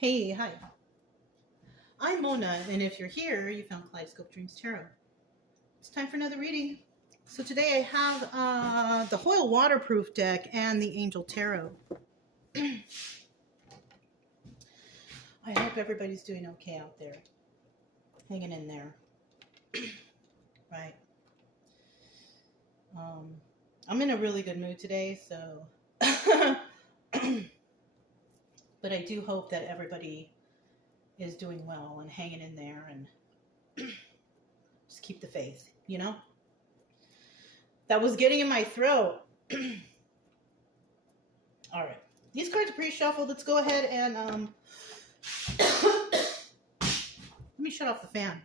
Hey, hi. I'm Mona, and if you're here, you found Kaleidoscope Dreams Tarot. It's time for another reading. So today I have the Hoyle Waterproof deck and the Angel Tarot. I hope everybody's doing okay out there. Hanging in there. Right. I'm in a really good mood today, so... But I do hope that everybody is doing well and hanging in there and just keep the faith, you know? That was getting in my throat. All right. These cards are pre-shuffled. Let's go ahead and let me shut off the fan.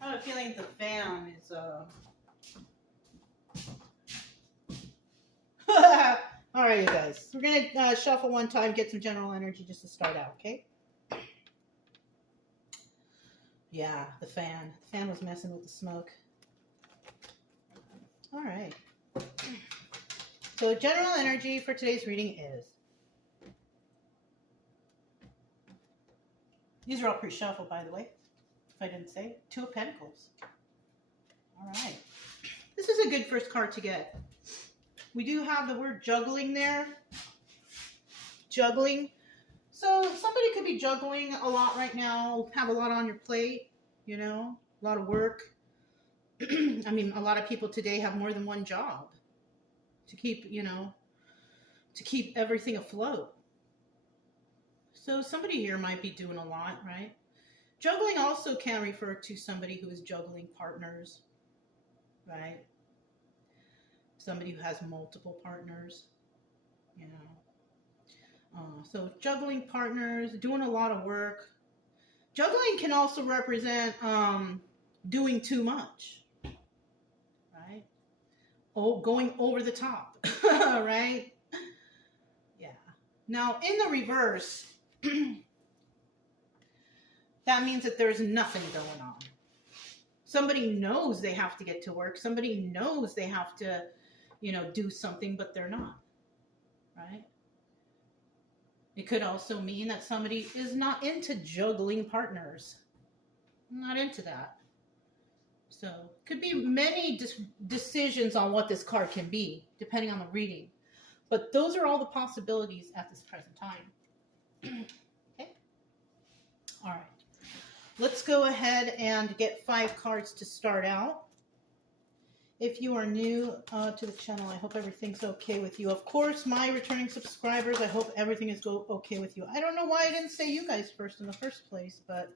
I have a feeling the fan is all right, you guys. We're gonna shuffle one time, get some general energy just to start out, okay? Yeah, the fan. The fan was messing with the smoke. All right. So general energy for today's reading is... These are all pre-shuffled, by the way, if I didn't say. Two of Pentacles. All right. This is a good first card to get. We do have the word juggling there. Juggling. So somebody could be juggling a lot right now, have a lot on your plate, you know, a lot of work. I mean, a lot of people today have more than one job to keep, you know, to keep everything afloat. So somebody here might be doing a lot, right? Juggling also can refer to somebody who is juggling partners, right? Somebody who has multiple partners, you know. So juggling partners, doing a lot of work. Juggling can also represent doing too much, right? Oh, going over the top, right? Yeah. Now, in the reverse, that means that there's nothing going on. Somebody knows they have to get to work. Somebody knows they have to, you know, do something, but they're not, right? It could also mean that somebody is not into juggling partners. Not into that. So could be many decisions on what this card can be, depending on the reading. But those are all the possibilities at this present time. Okay. All right. Let's go ahead and get 5 cards to start out. If you are new to the channel, I hope everything's okay with you. Of course, my returning subscribers, I hope everything is okay with you. I don't know why I didn't say you guys first in the first place, but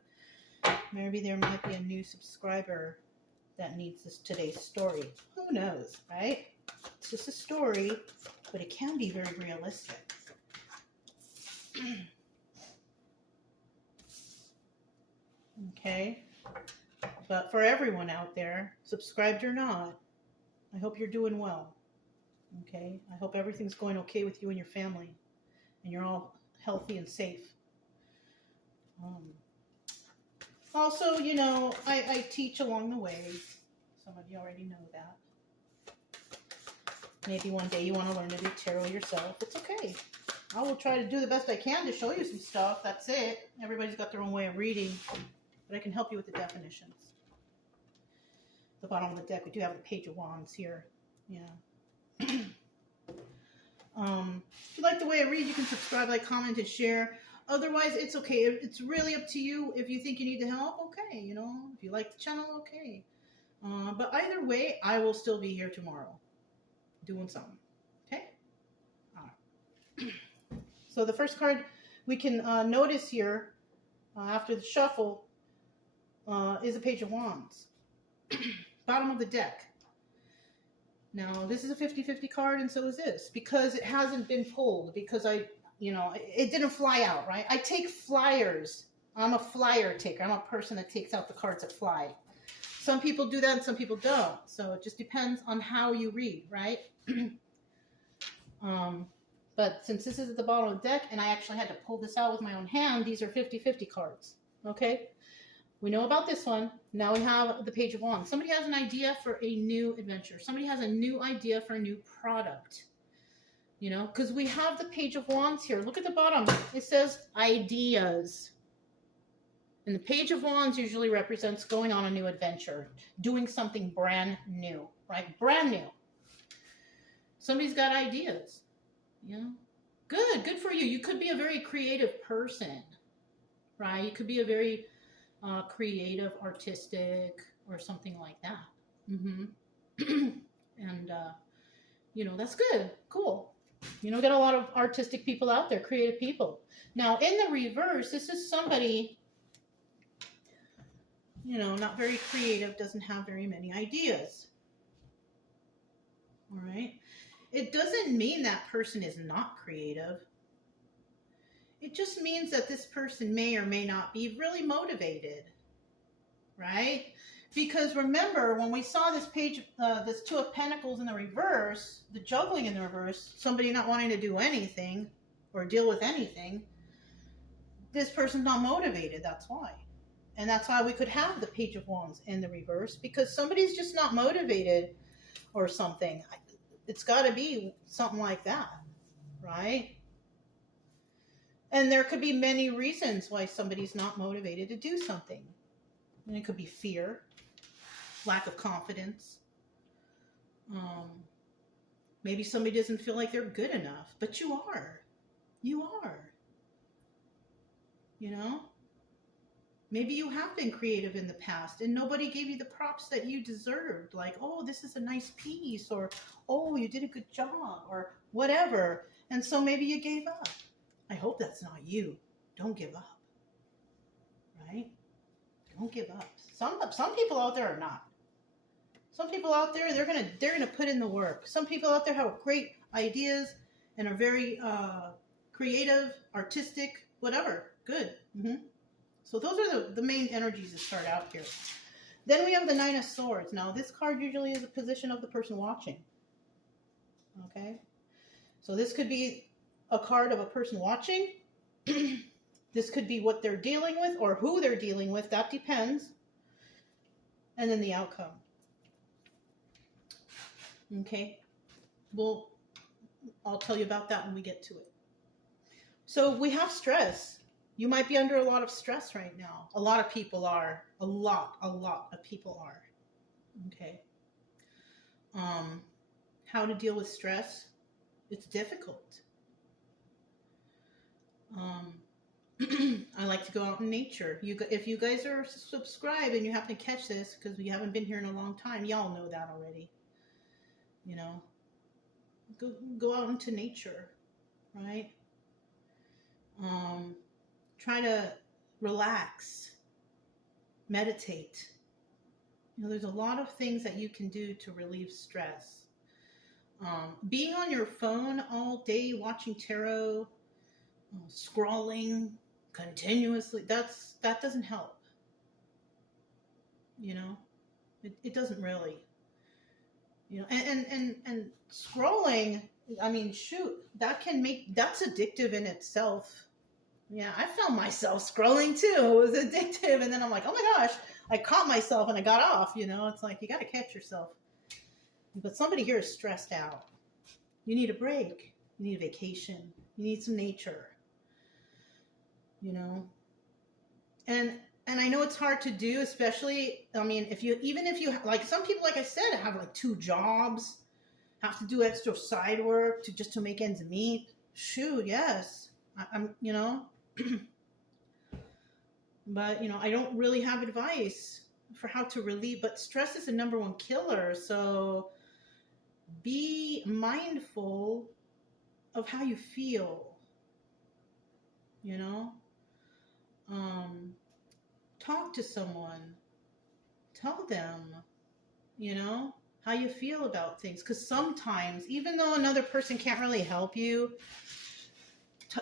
maybe there might be a new subscriber that needs today's story. Who knows, right? It's just a story, but it can be very realistic. Okay? But for everyone out there, subscribed or not, I hope you're doing well, okay? I hope everything's going okay with you and your family, and you're all healthy and safe. Also, you know, I teach along the way. Some of you already know that. Maybe one day you want to learn to do tarot yourself. It's okay. I will try to do the best I can to show you some stuff. That's it. Everybody's got their own way of reading, but I can help you with the definitions. The bottom of the deck, we do have the Page of Wands here. Yeah. If you like the way I read, you can subscribe, like, comment, and share. Otherwise, it's okay. It's really up to you. If you think you need the help, okay. You know, if you like the channel, okay. But either way, I will still be here tomorrow doing something. Okay? All right. So the first card we can notice here after the shuffle is a Page of Wands. Bottom of the deck. Now, this is a 50-50 card, and so is this, because it hasn't been pulled, because it didn't fly out, right? I take flyers. I'm a flyer taker. I'm a person that takes out the cards that fly. Some people do that and some people don't. So it just depends on how you read, right? But since this is at the bottom of the deck, and I actually had to pull this out with my own hand, these are 50-50 cards, okay? We know about this one. Now we have the Page of Wands. Somebody has an idea for a new adventure. Somebody has a new idea for a new product. You know, because we have the Page of Wands here. Look at the bottom. It says ideas. And the Page of Wands usually represents going on a new adventure, doing something brand new, right? Brand new. Somebody's got ideas, you know? Good for you. You could be a very creative person, right? You could be a very creative, artistic, or something like that. And, you know, that's good. Cool. You know, got a lot of artistic people out there, creative people. Now, in the reverse, this is somebody, you know, not very creative, doesn't have very many ideas. All right. It doesn't mean that person is not creative. It just means that this person may or may not be really motivated, right? Because remember, when we saw this page, this Two of Pentacles in the reverse, the juggling in the reverse, somebody not wanting to do anything or deal with anything, this person's not motivated, that's why. And that's why we could have the Page of Wands in the reverse, because somebody's just not motivated or something. It's got to be something like that, right? And there could be many reasons why somebody's not motivated to do something. And it could be fear, lack of confidence. Maybe somebody doesn't feel like they're good enough, but you are. You are. You know? Maybe you have been creative in the past and nobody gave you the props that you deserved. Like, oh, this is a nice piece, or, oh, you did a good job, or whatever. And so maybe you gave up. I hope that's not you. Don't give up. Right? Don't give up. Some people out there are not. Some people out there, they're gonna put in the work. Some people out there have great ideas and are very creative, artistic, whatever. Good. So those are the main energies that start out here. Then we have the Nine of Swords. Now, this card usually is a position of the person watching. Okay? So this could be a card of a person watching. This could be what they're dealing with or who they're dealing with. That depends. And then the outcome. Okay? Well, I'll tell you about that when we get to it. So we have stress. You might be under a lot of stress right now. A lot of people are. A lot of people are. Okay. How to deal with stress? It's difficult. I like to go out in nature. If you guys are subscribed and you happen to catch this, because we haven't been here in a long time, y'all know that already. You know, go out into nature, right? Try to relax, meditate. You know, there's a lot of things that you can do to relieve stress. Being on your phone all day, watching tarot, scrolling continuously, that doesn't help. You know, it doesn't really. You know, and scrolling, I mean, shoot, that's addictive in itself. Yeah, I found myself scrolling too. It was addictive. And then I'm like, oh my gosh, I caught myself and I got off. You know, it's like, you got to catch yourself. But somebody here is stressed out. You need a break. You need a vacation. You need some nature. You know? And I know it's hard to do, especially, I mean, even if you, like some people, like I said, have like 2 jobs, have to do extra side work just to make ends meet. Shoot, yes. I'm, you know, but, you know, I don't really have advice for how to relieve, but stress is the #1 killer. So be mindful of how you feel, you know, talk to someone, tell them, you know, how you feel about things. Because sometimes, even though another person can't really help you,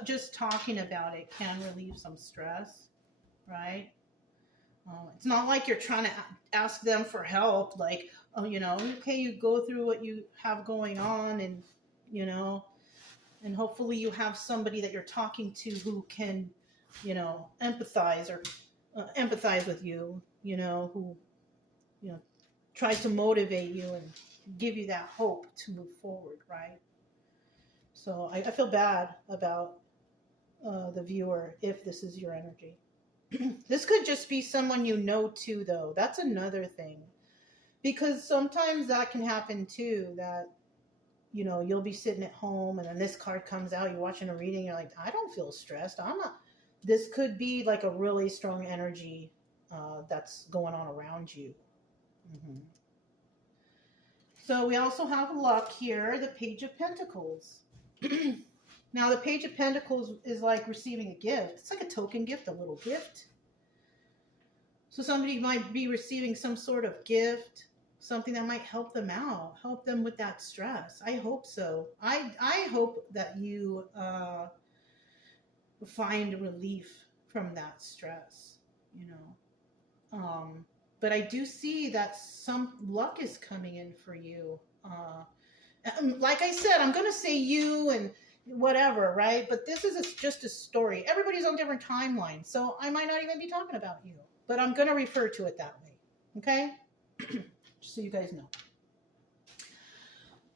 just talking about it can relieve some stress, right? It's not like you're trying to ask them for help, like, oh, you know, okay, you go through what you have going on, and, you know, and hopefully you have somebody that you're talking to who can, you know, empathize with you, you know, who, you know, tries to motivate you and give you that hope to move forward, right? So I feel bad about the viewer if this is your energy. This could just be someone you know too, though. That's another thing. Because sometimes that can happen too, that, you know, you'll be sitting at home and then this card comes out, you're watching a reading, you're like, I don't feel stressed. I'm not. This could be like a really strong energy that's going on around you. Mm-hmm. So we also have luck here, the Page of Pentacles. Now, the Page of Pentacles is like receiving a gift. It's like a token gift, a little gift. So somebody might be receiving some sort of gift, something that might help them out, help them with that stress. I hope so. I hope that you find relief from that stress, you know. But I do see that some luck is coming in for you. Like I said, I'm going to say you and whatever, right? But this is just a story. Everybody's on different timelines, so I might not even be talking about you. But I'm going to refer to it that way, okay? Just so you guys know.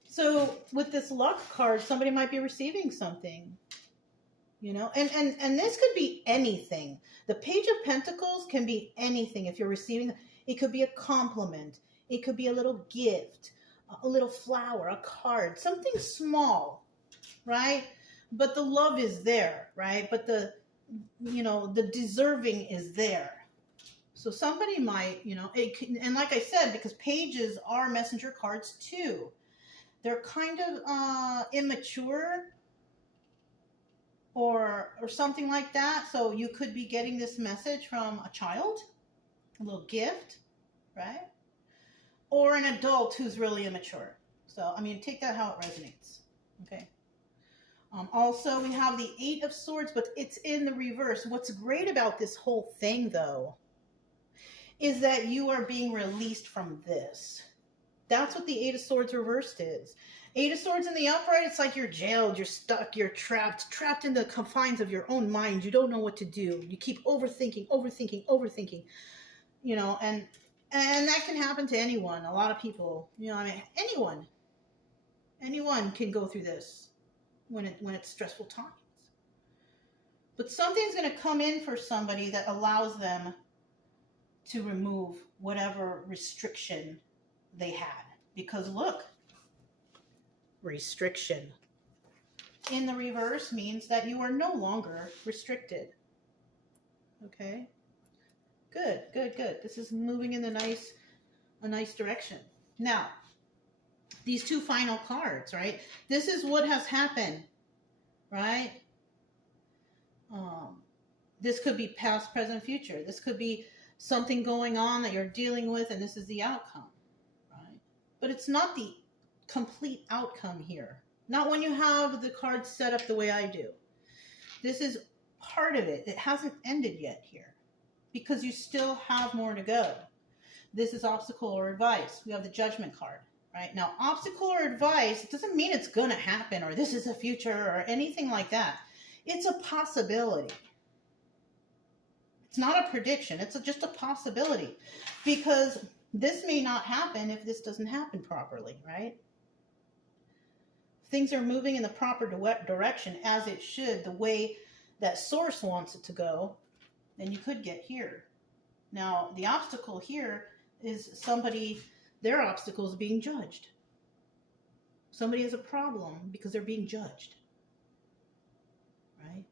So with this luck card, somebody might be receiving something, you know? And this could be anything. The Page of Pentacles can be anything. If you're receiving, it could be a compliment. It could be a little gift, a little flower, a card, something small, right? But the love is there, right? But the, you know, the deserving is there. So somebody might, you know, and like I said, because pages are messenger cards too. They're kind of immature or something like that. So you could be getting this message from a child, a little gift, right? Or an adult who's really immature. So, I mean, take that how it resonates, okay? Also, we have the Eight of Swords, but it's in the reverse. What's great about this whole thing, though, is that you are being released from this. That's what the Eight of Swords reversed is. Eight of Swords in the upright, it's like you're jailed, you're stuck, you're trapped in the confines of your own mind. You don't know what to do. You keep overthinking, you know, and that can happen to anyone. A lot of people, you know, I mean, anyone can go through this when it's stressful times. But something's going to come in for somebody that allows them to remove whatever restriction they had. Because look, restriction in the reverse means that you are no longer restricted. Okay? Good. This is moving in a nice direction. Now, these two final cards, right? This is what has happened, right? This could be past, present, future. This could be something going on that you're dealing with, and this is the outcome, right? But it's not the complete outcome here. Not when you have the cards set up the way I do. This is part of it. It hasn't ended yet here because you still have more to go. This is obstacle or advice. We have the Judgment card, right? Now, obstacle or advice, it doesn't mean it's going to happen or this is a future or anything like that. It's a possibility. It's not a prediction. It's just a possibility because this may not happen if this doesn't happen properly, right? Things are moving in the proper direction as it should, the way that Source wants it to go, then you could get here. Now, the obstacle here is somebody, their obstacle is being judged. Somebody has a problem because they're being judged, right?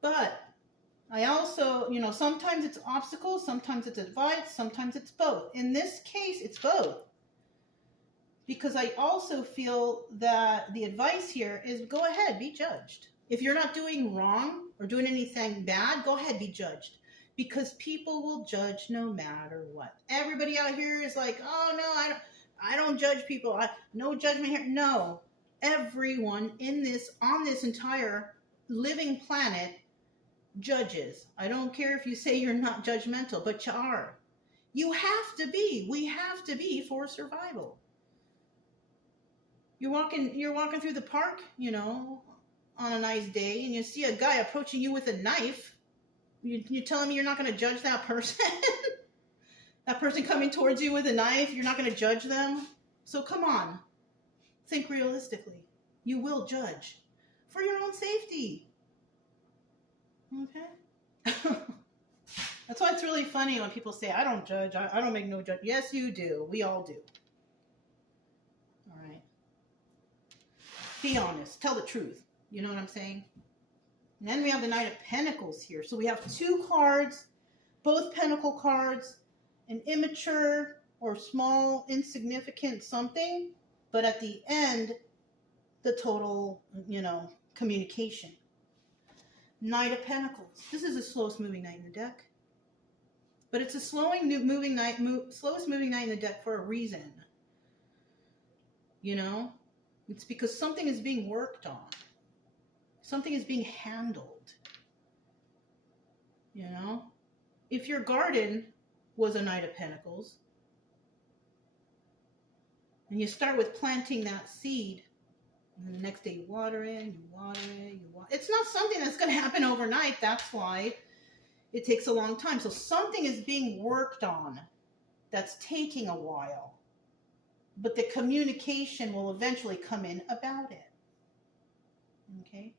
But I also, you know, sometimes it's obstacles, sometimes it's advice, sometimes it's both. In this case, it's both. Because I also feel that the advice here is go ahead, be judged. If you're not doing wrong or doing anything bad, go ahead, be judged. Because people will judge no matter what. Everybody out here is like, oh no, I don't judge people. No judgment here. No, everyone on this entire living planet judges. I don't care if you say you're not judgmental, but you are. You have to be. We have to be for survival. You're walking through the park, you know, on a nice day, and you see a guy approaching you with a knife. You're telling me you're not going to judge that person? That person coming towards you with a knife, you're not going to judge them? So come on, think realistically. You will judge for your own safety. Okay? That's why it's really funny when people say, I don't judge. I don't make no judge. Yes, you do. We all do. All right. Be honest. Tell the truth. You know what I'm saying? And then we have the Knight of Pentacles here. So we have two cards, both Pentacle cards, an immature or small, insignificant something, but at the end, the total, communication. Knight of Pentacles. This is the slowest moving knight in the deck. But it's a slowest moving knight in the deck for a reason. It's because something is being worked on. Something is being handled. If your garden was a Knight of Pentacles, and you start with planting that seed, and the next day you water it, you water it. It's not something that's going to happen overnight. That's why it takes a long time. So something is being worked on that's taking a while. But the communication will eventually come in about it. Okay?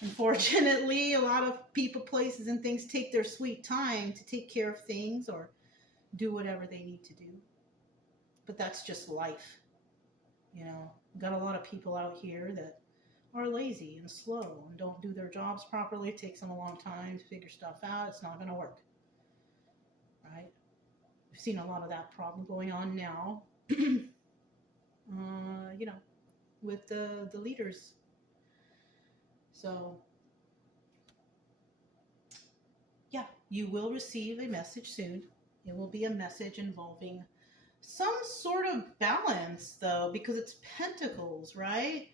Unfortunately, a lot of people, places, and things take their sweet time to take care of things or do whatever they need to do. But that's just life. Got a lot of people out here that are lazy and slow and don't do their jobs properly. It takes them a long time to figure stuff out. It's not going to work. Right? We've seen a lot of that problem going on now, with the leaders. So, yeah, you will receive a message soon. It will be a message involving some sort of balance, though, because it's pentacles, right?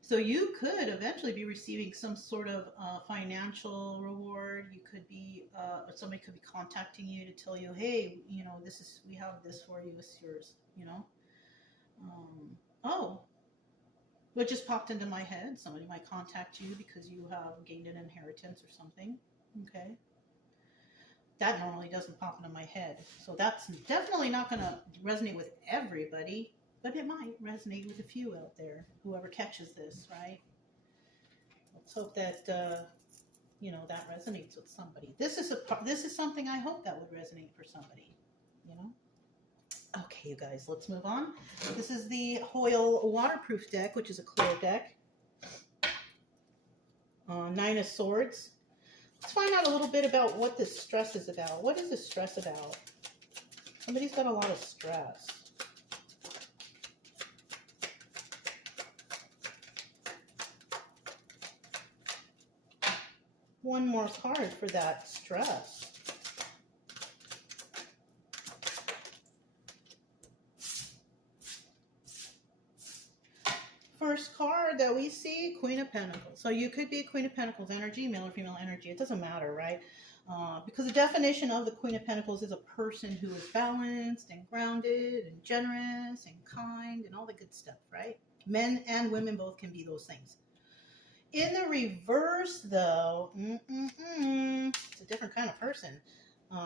So you could eventually be receiving some sort of financial reward. You could be, somebody could be contacting you to tell you, hey, we have this for you, it's yours, what just popped into my head, somebody might contact you because you have gained an inheritance or something, okay? That normally doesn't pop into my head. So that's definitely not going to resonate with everybody, but it might resonate with a few out there, whoever catches this, right? Let's hope that, that resonates with somebody. This is something I hope that would resonate for somebody, Okay, you guys, let's move on. This is the Hoyle Waterproof deck, which is a clear deck. Nine of Swords. Let's find out a little bit about what this stress is about. What is this stress about? Somebody's got a lot of stress. One more card for that stress. First card that we see, Queen of Pentacles. So you could be a Queen of Pentacles energy, male or female energy. It doesn't matter, right? Because the definition of the Queen of Pentacles is a person who is balanced and grounded and generous and kind and all the good stuff, right? Men and women both can be those things. In the reverse, though, it's a different kind of person.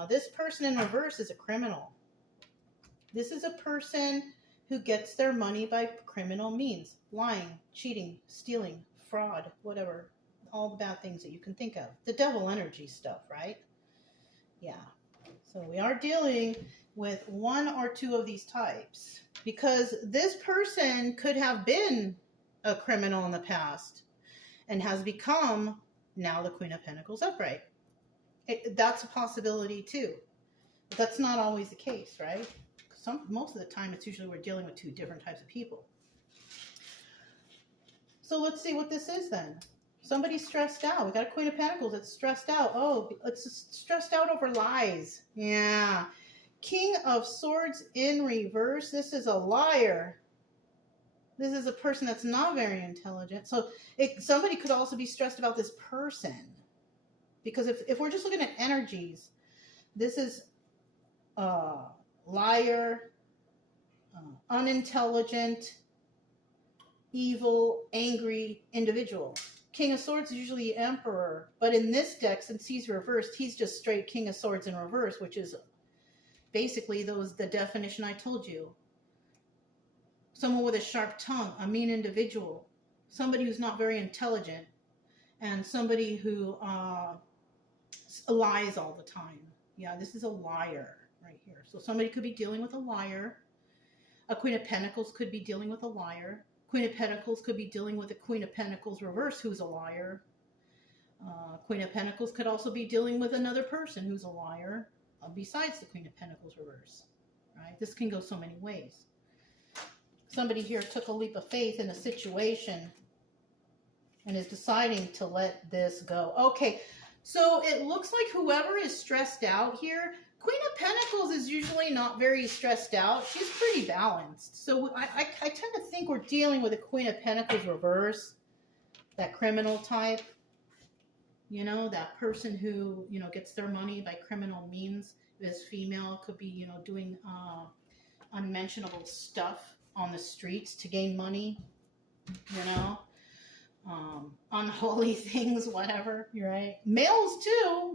This person in reverse is a criminal. This is a person who gets their money by criminal means. Lying, cheating, stealing, fraud, whatever. All the bad things that you can think of. The devil energy stuff, right? Yeah. So we are dealing with one or two of these types. Because this person could have been a criminal in the past and has become now the Queen of Pentacles upright. That's a possibility too. But that's not always the case, right? Most of the time, it's usually we're dealing with two different types of people. So let's see what this is then. Somebody's stressed out. We got a Queen of Pentacles that's stressed out. Oh, it's stressed out over lies. Yeah. King of Swords in reverse. This is a liar. This is a person that's not very intelligent. So somebody could also be stressed about this person. Because if we're just looking at energies, this is liar, unintelligent, evil, angry individual. King of Swords is usually the Emperor. But in this deck, since he's reversed, he's just straight King of Swords in reverse, which is basically the definition I told you. someone with a sharp tongue, a mean individual, somebody who's not very intelligent, and somebody who lies all the time. Yeah, this is a liar right here. So somebody could be dealing with a liar. A Queen of Pentacles could be dealing with a liar. Queen of Pentacles could be dealing with a Queen of Pentacles reverse who's a liar. Queen of Pentacles could also be dealing with another person who's a liar besides the Queen of Pentacles reverse. Right? This can go so many ways. Somebody here took a leap of faith in a situation and is deciding to let this go. Okay, so it looks like whoever is stressed out here, Queen of Pentacles is usually not very stressed out. She's pretty balanced. So I tend to think we're dealing with a Queen of Pentacles reverse, that criminal type. You know, that person who, you know, gets their money by criminal means. This female could be, you know, doing unmentionable stuff on the streets to gain money, you know, unholy things, whatever, right? Males too.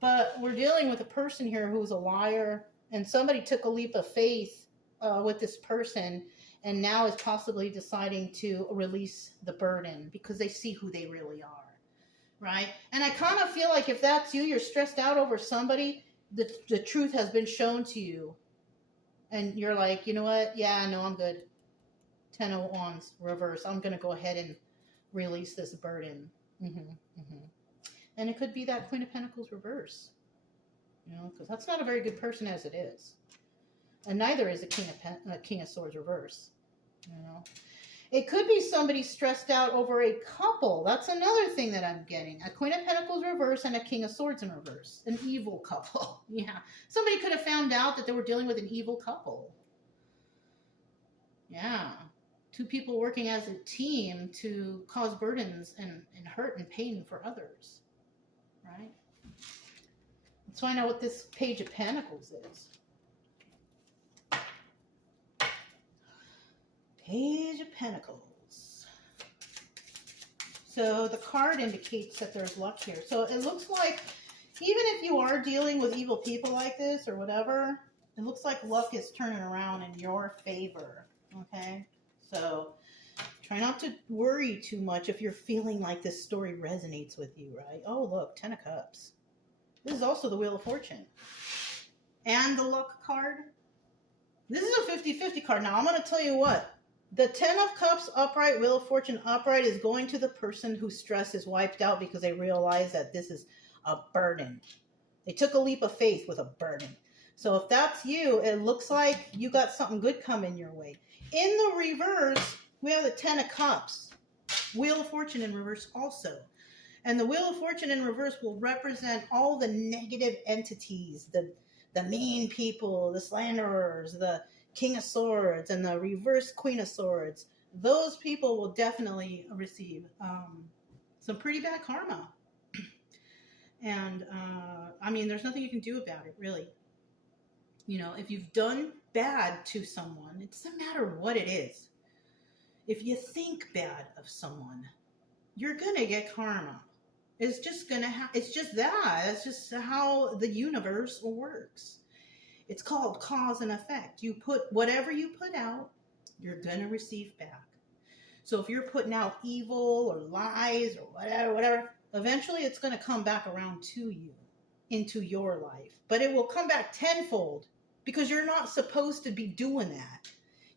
But we're dealing with a person here who's a liar, and somebody took a leap of faith with this person, and now is possibly deciding to release the burden because they see who they really are, right? And I kind of feel like if that's you, you're stressed out over somebody, the truth has been shown to you. And you're like, you know what? Yeah, no, I'm good. 10 of Wands, reverse. I'm going to go ahead and release this burden. And it could be that Queen of Pentacles reverse. You know, because that's not a very good person as it is. And neither is a King of Swords reverse. You know, it could be somebody stressed out over a couple. That's another thing that I'm getting. A Queen of Pentacles reverse and a King of Swords in reverse. An evil couple. Yeah. Somebody could have found out that they were dealing with an evil couple. Yeah. Two people working as a team to cause burdens and hurt and pain for others. Right? Let's find out what this Page of Pentacles is. Page of Pentacles. So the card indicates that there's luck here. So it looks like even if you are dealing with evil people like this or whatever, it looks like luck is turning around in your favor. Okay? So try not to worry too much if you're feeling like this story resonates with you, right? Oh, look, 10 of Cups. This is also the Wheel of Fortune. And the luck card. This is a 50-50 card. Now, I'm going to tell you what. The 10 of Cups upright, Wheel of Fortune upright is going to the person whose stress is wiped out because they realize that this is a burden. They took a leap of faith with a burden. So if that's you, it looks like you got something good coming your way. In the reverse, we have the 10 of Cups. Wheel of Fortune in reverse also. And the Wheel of Fortune in reverse will represent all the negative entities, the mean people, the slanderers, the King of Swords, and the reverse Queen of Swords. Those people will definitely receive some pretty bad karma. And, I mean, there's nothing you can do about it, really. You know, if you've done bad to someone, it doesn't matter what it is. If you think bad of someone, you're going to get karma. It's just going to it's just that. It's just how the universe works. It's called cause and effect. You put whatever you put out, you're going to receive back. So if you're putting out evil or lies or whatever, eventually it's going to come back around to you, into your life. But it will come back tenfold because you're not supposed to be doing that.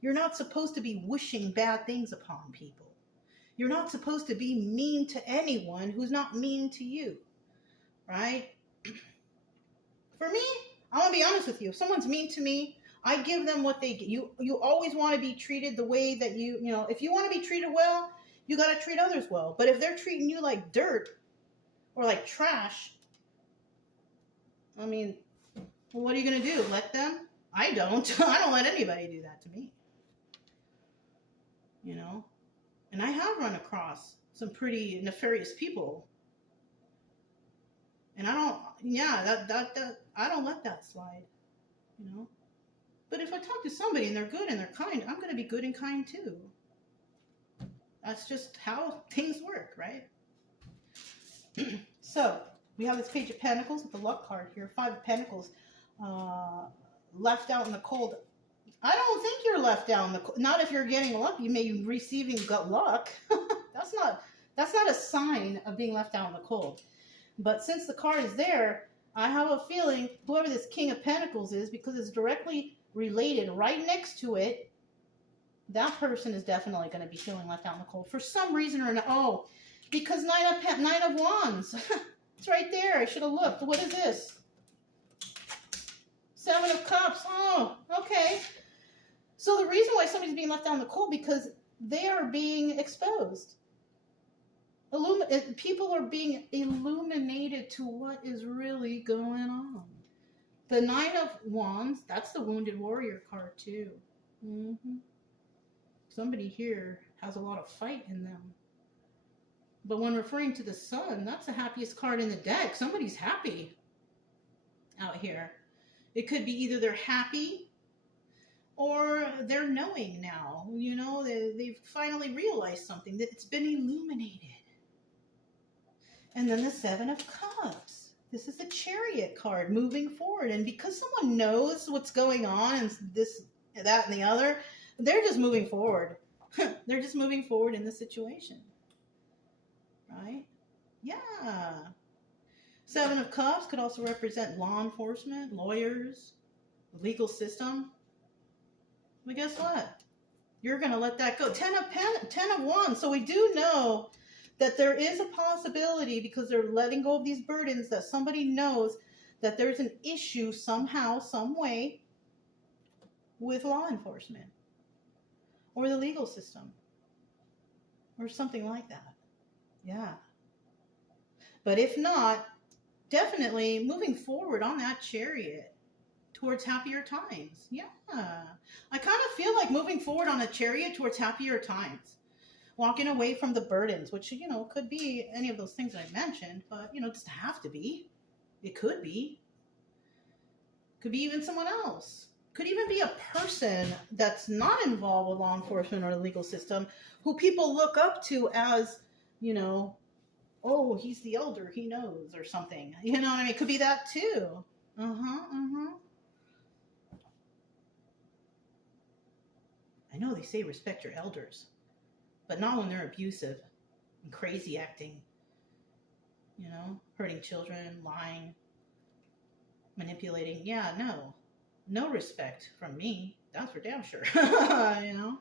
You're not supposed to be wishing bad things upon people. You're not supposed to be mean to anyone who's not mean to you, right? For me, I want to be honest with you. If someone's mean to me, I give them what they get. You always want to be treated the way that you know, if you want to be treated well, you got to treat others well. But if they're treating you like dirt or like trash, I mean, well, what are you going to do? Let them? I don't. I don't let anybody do that to me. You know? And I have run across some pretty nefarious people. And I don't, I don't let that slide, you know. But if I talk to somebody and they're good and they're kind, I'm going to be good and kind too. That's just how things work, right? So, we have this Page of Pentacles with the luck card here. 5 of Pentacles left out in the cold. I don't think you're left down the cold. Not if you're getting luck. You may be receiving gut luck. That's not a sign of being left out in the cold. But since the card is there, I have a feeling whoever this King of Pentacles is, because it's directly related right next to it, that person is definitely going to be feeling left out in the cold for some reason or another. Oh, because Knight of Wands. It's right there. I should have looked. What is this? Seven of Cups. Oh, okay. So the reason why somebody's being left out in the cold, because they are being exposed. People are being illuminated to what is really going on. The Knight of Wands, that's the Wounded Warrior card too. Somebody here has a lot of fight in them. But when referring to the Sun, that's the happiest card in the deck. Somebody's happy out here. It could be either they're happy or they're knowing now. You know, they've finally realized something, that it's been illuminated. And then the Seven of Cups. This is the Chariot card, moving forward. And because someone knows what's going on and this, that, and the other, they're just moving forward. They're just moving forward in the situation. Right? Yeah. Seven of Cups could also represent law enforcement, lawyers, the legal system. But guess what? You're going to let that go. Ten of Wands. So we do know that there is a possibility, because they're letting go of these burdens, that somebody knows that there's an issue somehow, some way with law enforcement or the legal system or something like that. Yeah. But if not, definitely moving forward on that Chariot towards happier times. Yeah. I kind of feel like moving forward on a Chariot towards happier times. Walking away from the burdens, which, you know, could be any of those things I mentioned, but, you know, it doesn't have to be. It could be. Could be even someone else. Could even be a person that's not involved with law enforcement or the legal system, who people look up to as, you know, oh, he's the elder, he knows, or something. You know what I mean? It could be that too. I know they say respect your elders, but not when they're abusive and crazy acting, you know, hurting children, lying, manipulating. Yeah, no respect from me. That's for damn sure. You know,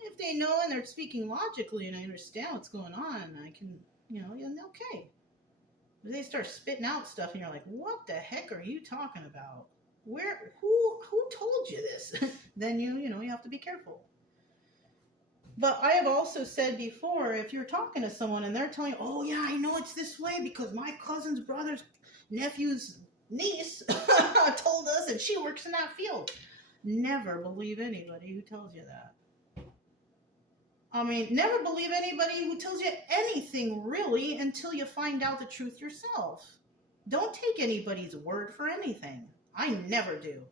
if they know and they're speaking logically and I understand what's going on, I can, you know, okay. But they start spitting out stuff and you're like, what the heck are you talking about? Who told you this? Then you know, you have to be careful. But I have also said before, if you're talking to someone and they're telling you, oh yeah, I know it's this way because my cousin's brother's nephew's niece told us and she works in that field. Never believe anybody who tells you that. I mean, never believe anybody who tells you anything really until you find out the truth yourself. Don't take anybody's word for anything. I never do.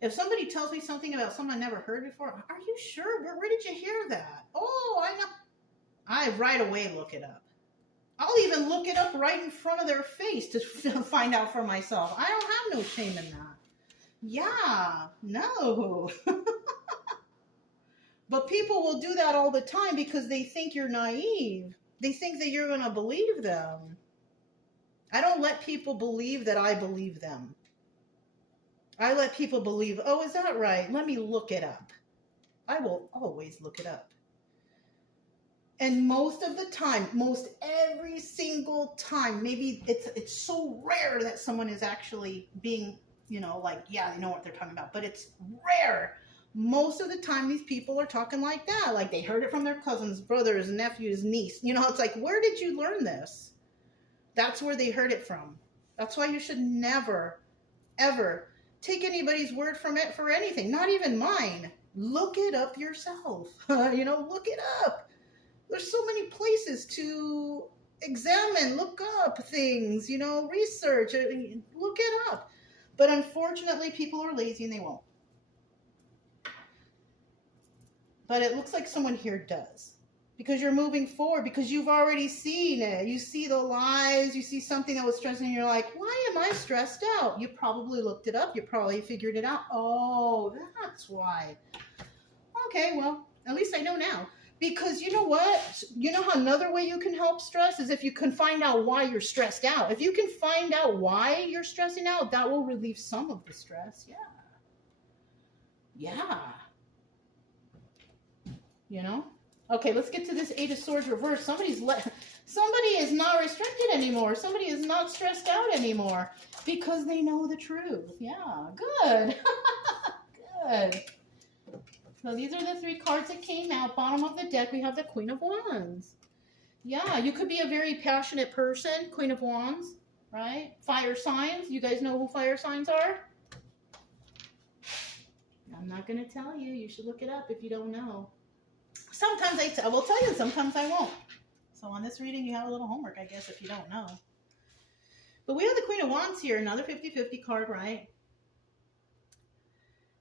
If somebody tells me something about something I never heard before, are you sure? Where did you hear that? Oh, I know. I right away look it up. I'll even look it up right in front of their face to find out for myself. I don't have no shame in that. Yeah, no. But people will do that all the time because they think you're naive. They think that you're going to believe them. I don't let people believe that I believe them. I let people believe, oh, is that right? Let me look it up. I will always look it up. And most of the time, most every single time, maybe it's so rare that someone is actually being, you know, like, yeah, they know what they're talking about, but it's rare. Most of the time, these people are talking like that. Like they heard it from their cousins, brothers, nephews, niece. You know, it's like, where did you learn this? That's where they heard it from. That's why you should never, ever take anybody's word from it for anything, not even mine. Look it up yourself. You know, look it up. There's so many places to examine, look up things, you know, research, look it up. But unfortunately, people are lazy and they won't. But it looks like someone here does. because you're moving forward, because you've already seen it. You see the lies, you see something that was stressing, and you're like, why am I stressed out? You probably looked it up. You probably figured it out. Oh, that's why. Okay, well, at least I know now. Because you know what? You know how another way you can help stress is if you can find out why you're stressed out. If you can find out why you're stressing out, that will relieve some of the stress. Yeah. Yeah. You know? Okay, let's get to this Eight of Swords reverse. Somebody is not restricted anymore. Somebody is not stressed out anymore because they know the truth. Yeah, good. Good. So these are the three cards that came out. Bottom of the deck, we have the Queen of Wands. Yeah, you could be a very passionate person. Queen of Wands, right? Fire signs. You guys know who fire signs are? I'm not going to tell you. You should look it up if you don't know. Sometimes I will tell you, sometimes I won't. So on this reading, you have a little homework, I guess, if you don't know. But we have the Queen of Wands here, another 50-50 card, right?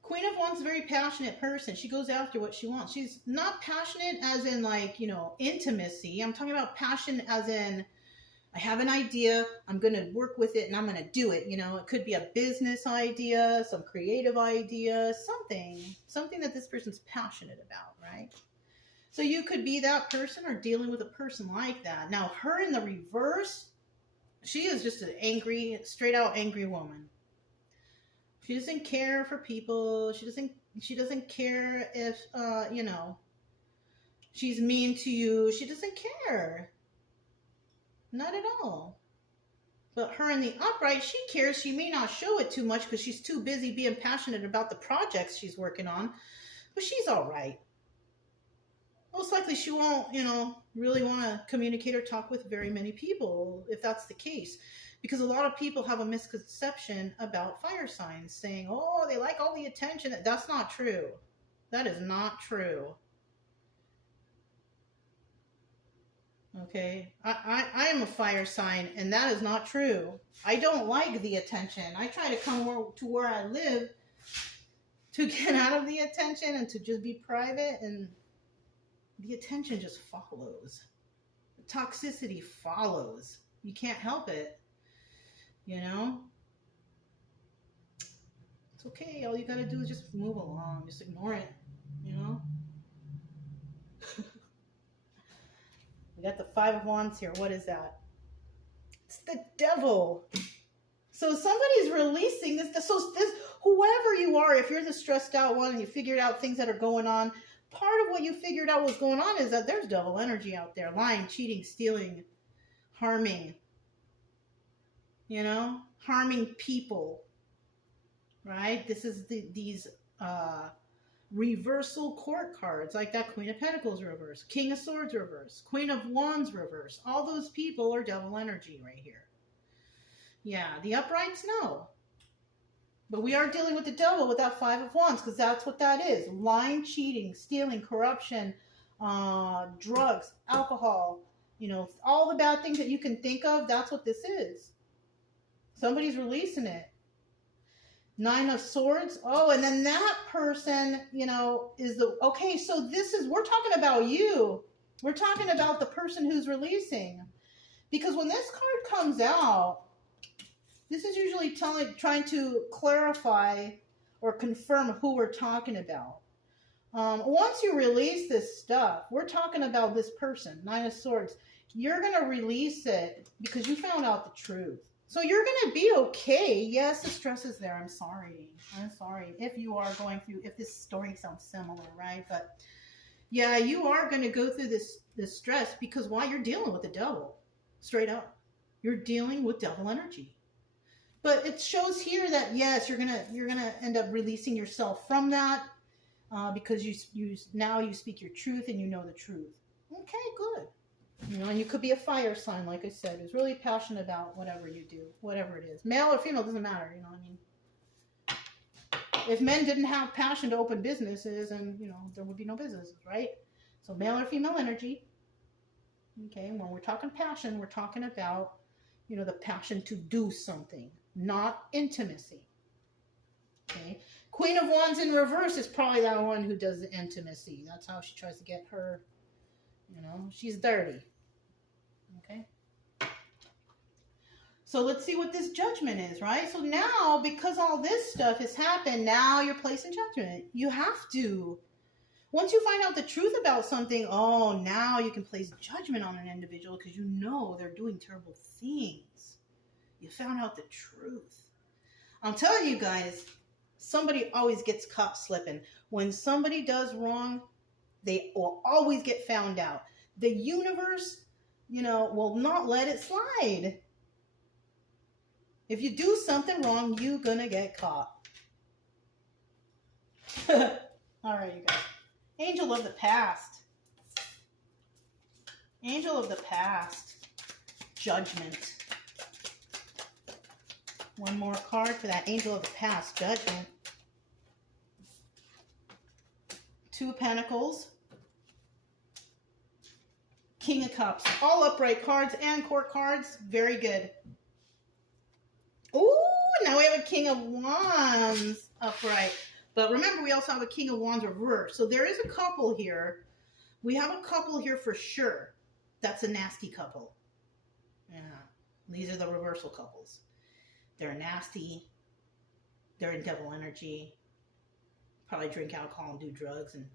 Queen of Wands is a very passionate person. She goes after what she wants. She's not passionate as in like, you know, intimacy. I'm talking about passion as in, I have an idea, I'm going to work with it, and I'm going to do it. You know, it could be a business idea, some creative idea, something that this person's passionate about, right? So you could be that person or dealing with a person like that. Now, her in the reverse, she is just an angry, straight out angry woman. She doesn't care for people. She doesn't care if, you know, she's mean to you. She doesn't care. Not at all. But her in the upright, she cares. She may not show it too much because she's too busy being passionate about the projects she's working on. But she's all right. Most likely she won't, you know, really want to communicate or talk with very many people if that's the case. Because a lot of people have a misconception about fire signs saying, oh, they like all the attention. That's not true. That is not true. Okay, I am a fire sign, and that is not true. I don't like the attention. I try to come to where I live to get out of the attention and to just be private, and the attention just follows. The toxicity follows. You can't help it, you know? It's okay. All you gotta do is just move along. Just ignore it, you know? We got the Five of Wands here. What is that? It's the Devil. So somebody's releasing this. So whoever you are, if you're the stressed out one and you figured out things that are going on, part of what you figured out was going on is that there's devil energy out there. Lying, cheating, stealing, harming. You know? Harming people. Right? This is these reversal court cards, like that Queen of Pentacles reverse, King of Swords reverse, Queen of Wands reverse. All those people are devil energy right here. Yeah, the uprights, no. But we are dealing with the devil with that Five of Wands, because that's what that is. Lying, cheating, stealing, corruption, drugs, alcohol, you know, all the bad things that you can think of, that's what this is. Somebody's releasing it. Nine of Swords. Oh, and then that person, you know, is the... Okay, so we're talking about you. We're talking about the person who's releasing. Because when this card comes out, this is usually trying to clarify or confirm who we're talking about. Once you release this stuff, we're talking about this person, Nine of Swords. You're going to release it because you found out the truth. So you're going to be okay. Yes, the stress is there. I'm sorry. If you are going through, if this story sounds similar, right? But yeah, you are going to go through this stress because why? You're dealing with the devil. Straight up. You're dealing with devil energy. But it shows here that yes, you're gonna end up releasing yourself from that because you now speak your truth and you know the truth. Okay, good. You know, and you could be a fire sign, like I said, who's really passionate about whatever you do, whatever it is. Male or female, doesn't matter, you know what I mean? If men didn't have passion to open businesses, and, you know, there would be no businesses, right? So male or female energy. Okay, when we're talking passion, we're talking about, you know, the passion to do something, not intimacy. Okay? Queen of Wands in reverse is probably that one who does the intimacy. That's how she tries to get her You know, she's dirty. Okay. So let's see what this judgment is, right? So now, because all this stuff has happened, now you're placing judgment. You have to. Once you find out the truth about something, oh, now you can place judgment on an individual because you know they're doing terrible things. You found out the truth. I'm telling you guys, somebody always gets caught slipping. When somebody does wrong, they will always get found out. The universe, will not let it slide. If you do something wrong, you're going to get caught. All right, you guys. Angel of the past. Angel of the past. Judgment. One more card for that angel of the past. Judgment. Two of Pentacles. King of Cups. All upright cards and court cards. Very good. Ooh, now we have a King of Wands upright. But remember, we also have a King of Wands reverse. So there is a couple here. We have a couple here for sure. That's a nasty couple. Yeah. These are the reversal couples. They're nasty. They're in devil energy. Probably drink alcohol and do drugs and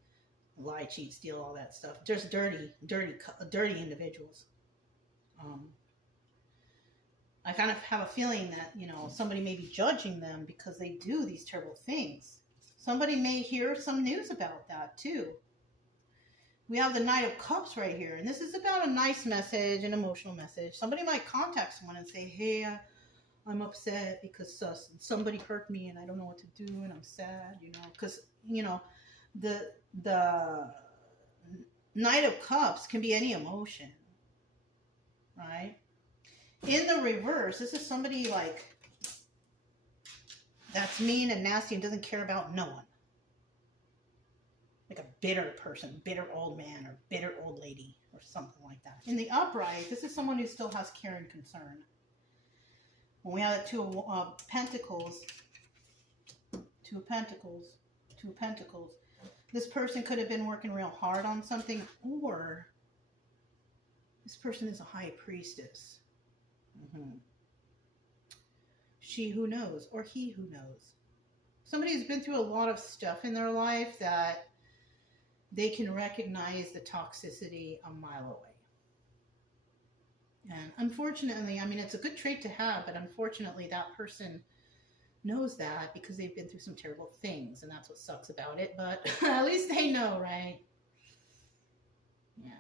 lie, cheat, steal, all that stuff. Just dirty individuals. I kind of have a feeling that, somebody may be judging them because they do these terrible things. Somebody may hear some news about that too. We have the Knight of Cups right here. And this is about a nice message, an emotional message. Somebody might contact someone and say, hey, I'm upset because somebody hurt me and I don't know what to do and I'm sad, because, the Knight of Cups can be any emotion, right? In the reverse, this is somebody like that's mean and nasty and doesn't care about no one. Like a bitter person, bitter old man or bitter old lady or something like that. In the upright, this is someone who still has care and concern. When we have the Two of Pentacles, this person could have been working real hard on something, or this person is a high priestess. She who knows, or he who knows. Somebody who's been through a lot of stuff in their life that they can recognize the toxicity a mile away. And unfortunately, it's a good trait to have, but unfortunately that person knows that because they've been through some terrible things, and that's what sucks about it, but at least they know, right? Yeah.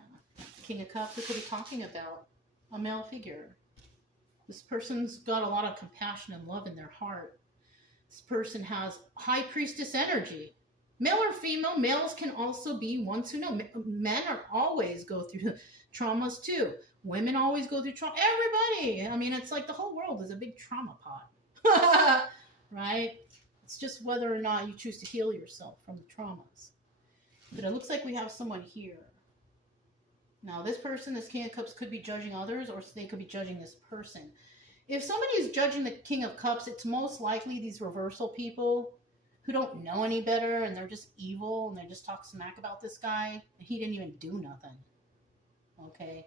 King of Cups, we could be talking about a male figure. This person's got a lot of compassion and love in their heart. This person has high priestess energy. Male or female, males can also be ones who know. Men are always go through traumas too. Women always go through trauma. Everybody. It's like the whole world is a big trauma pot. Right? It's just whether or not you choose to heal yourself from the traumas. But it looks like we have someone here. Now, this person, this King of Cups, could be judging others, or they could be judging this person. If somebody is judging the King of Cups, it's most likely these reversal people who don't know any better, and they're just evil, and they just talk smack about this guy. He didn't even do nothing. Okay?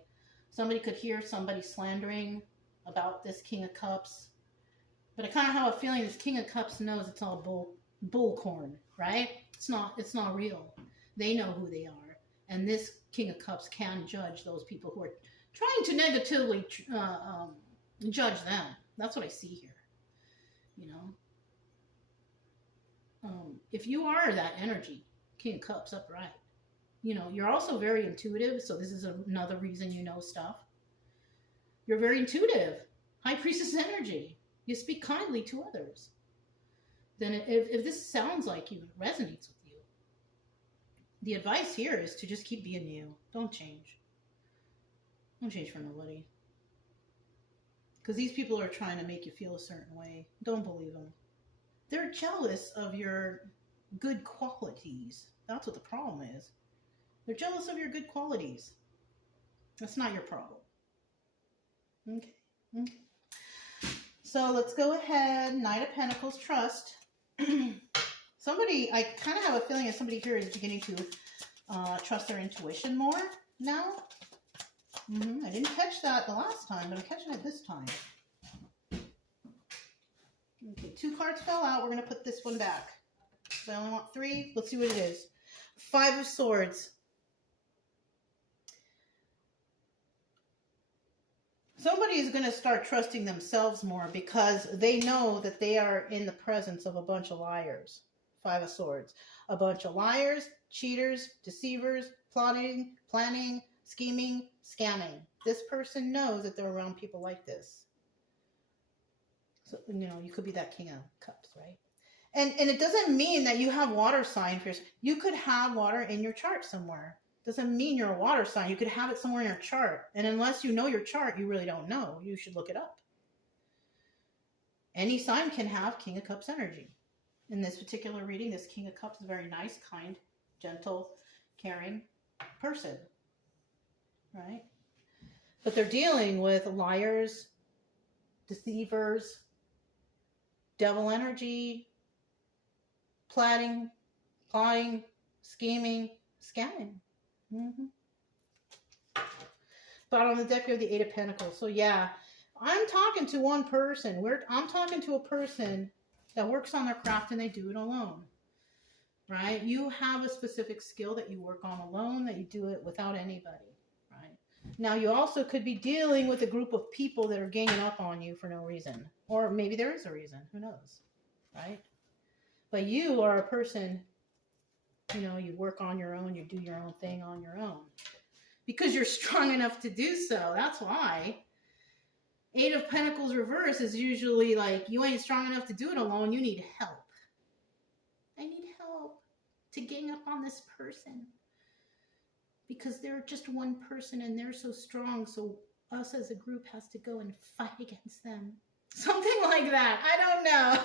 Somebody could hear somebody slandering about this King of Cups. But I kind of have a feeling this King of Cups knows it's all bullcorn, right? It's not real. They know who they are. And this King of Cups can judge those people who are trying to negatively judge them. That's what I see here. If you are that energy, King of Cups upright, you're also very intuitive. So this is another reason you know stuff. You're very intuitive. High Priestess energy. You speak kindly to others. Then if this sounds like you, it resonates with you, the advice here is to just keep being you. Don't change. Don't change for nobody. Because these people are trying to make you feel a certain way. Don't believe them. They're jealous of your good qualities. That's what the problem is. They're jealous of your good qualities. That's not your problem. Okay. So let's go ahead. Knight of Pentacles, trust. Somebody, I kind of have a feeling that somebody here is beginning to trust their intuition more now. I didn't catch that the last time, but I'm catching it this time. Okay, 2 cards fell out. We're going to put this one back. So I only want 3. Let's see what it is. 5 of Swords. Somebody is going to start trusting themselves more because they know that they are in the presence of a bunch of liars. 5 of Swords. A bunch of liars, cheaters, deceivers, planning, scheming, scamming. This person knows that they're around people like this. So, you know, you could be that King of Cups, right? And it doesn't mean that you have water sign for yourself. You could have water in your chart somewhere. Doesn't mean you're a water sign. You could have it somewhere in your chart. And unless you know your chart, you really don't know. You should look it up. Any sign can have King of Cups energy. In this particular reading, this King of Cups is a very nice, kind, gentle, caring person. Right? But they're dealing with liars, deceivers, devil energy, plotting, scheming, scamming. But on the deck we have the 8 of Pentacles. So yeah, I'm talking to one person. I'm talking to a person that works on their craft and they do it alone. Right? You have a specific skill that you work on alone, that you do it without anybody. Right? Now you also could be dealing with a group of people that are ganging up on you for no reason. Or maybe there is a reason. Who knows? Right? But you are a person, you know, you work on your own, you do your own thing on your own. Because you're strong enough to do so. That's why. 8 of Pentacles reverse is usually like, you ain't strong enough to do it alone, you need help. I need help to gang up on this person. Because they're just one person and they're so strong, so us as a group has to go and fight against them. Something like that. I don't know.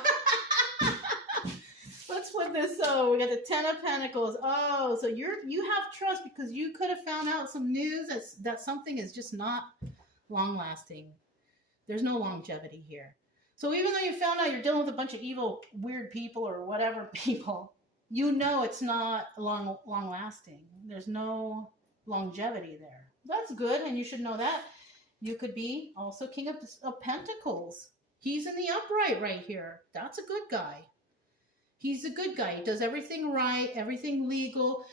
Let's put this. So we got the 10 of Pentacles. Oh, so you have trust because you could have found out some news that something is just not long lasting. There's no longevity here. So even though you found out you're dealing with a bunch of evil, weird people or whatever people, you know it's not long lasting. There's no longevity there. That's good, and you should know that. You could be also King of Pentacles. He's in the upright right here. That's a good guy. He's a good guy. He does everything right, everything legal,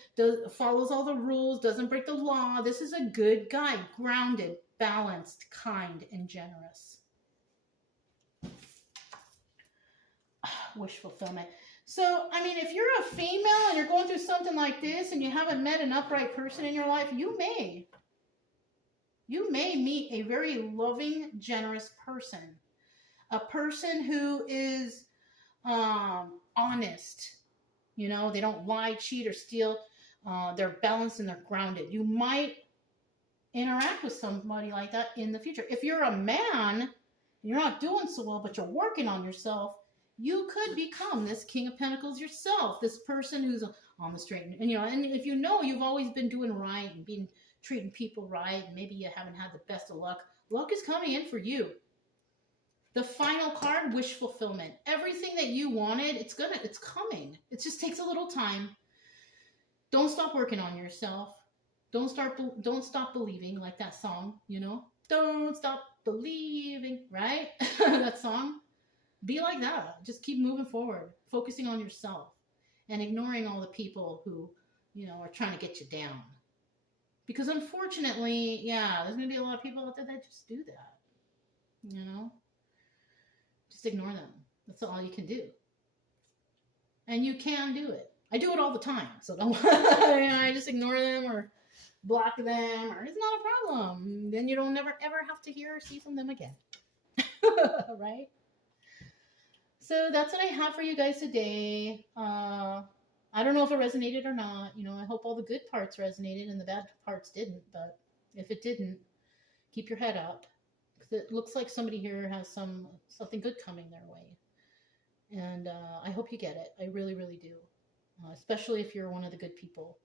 follows all the rules, doesn't break the law. This is a good guy, grounded, balanced, kind, and generous. Wish fulfillment. So, I mean, if you're a female and you're going through something like this and you haven't met an upright person in your life, you may meet a very loving, generous person. A person who is honest. You know, they don't lie, cheat, or steal. They're balanced and they're grounded. You might interact with somebody like that in the future. If you're a man, you're not doing so well, but you're working on yourself, you could become this King of Pentacles yourself. This person who's on the straight and you know, and if you know you've always been doing right and been treating people right, and maybe you haven't had the best of luck, luck is coming in for you. The final card, wish fulfillment. Everything that you wanted, it's coming. It just takes a little time. Don't stop working on yourself. Don't stop believing, like that song, you know? Don't stop believing, right? That song. Be like that. Just keep moving forward, focusing on yourself and ignoring all the people who, you know, are trying to get you down. Because unfortunately, yeah, there's going to be a lot of people out there that just do that, you know? Just ignore them. That's all you can do. And you can do it. I do it all the time. So don't, you know, I just ignore them or block them, or it's not a problem. Then you don't never ever have to hear or see from them again. Right? So that's what I have for you guys today. I don't know if it resonated or not. You know, I hope all the good parts resonated and the bad parts didn't. But if it didn't, keep your head up. It looks like somebody here has something good coming their way. And I hope you get it. I really, really do. Especially if you're one of the good people.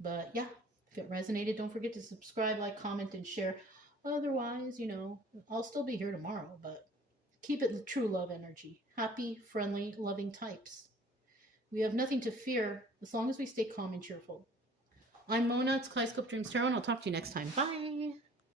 But yeah, if it resonated, don't forget to subscribe, like, comment, and share. Otherwise, you know, I'll still be here tomorrow. But keep it true love energy. Happy, friendly, loving types. We have nothing to fear as long as we stay calm and cheerful. I'm Mona. It's Kaleidoscope Dreams Tarot, and I'll talk to you next time. Bye.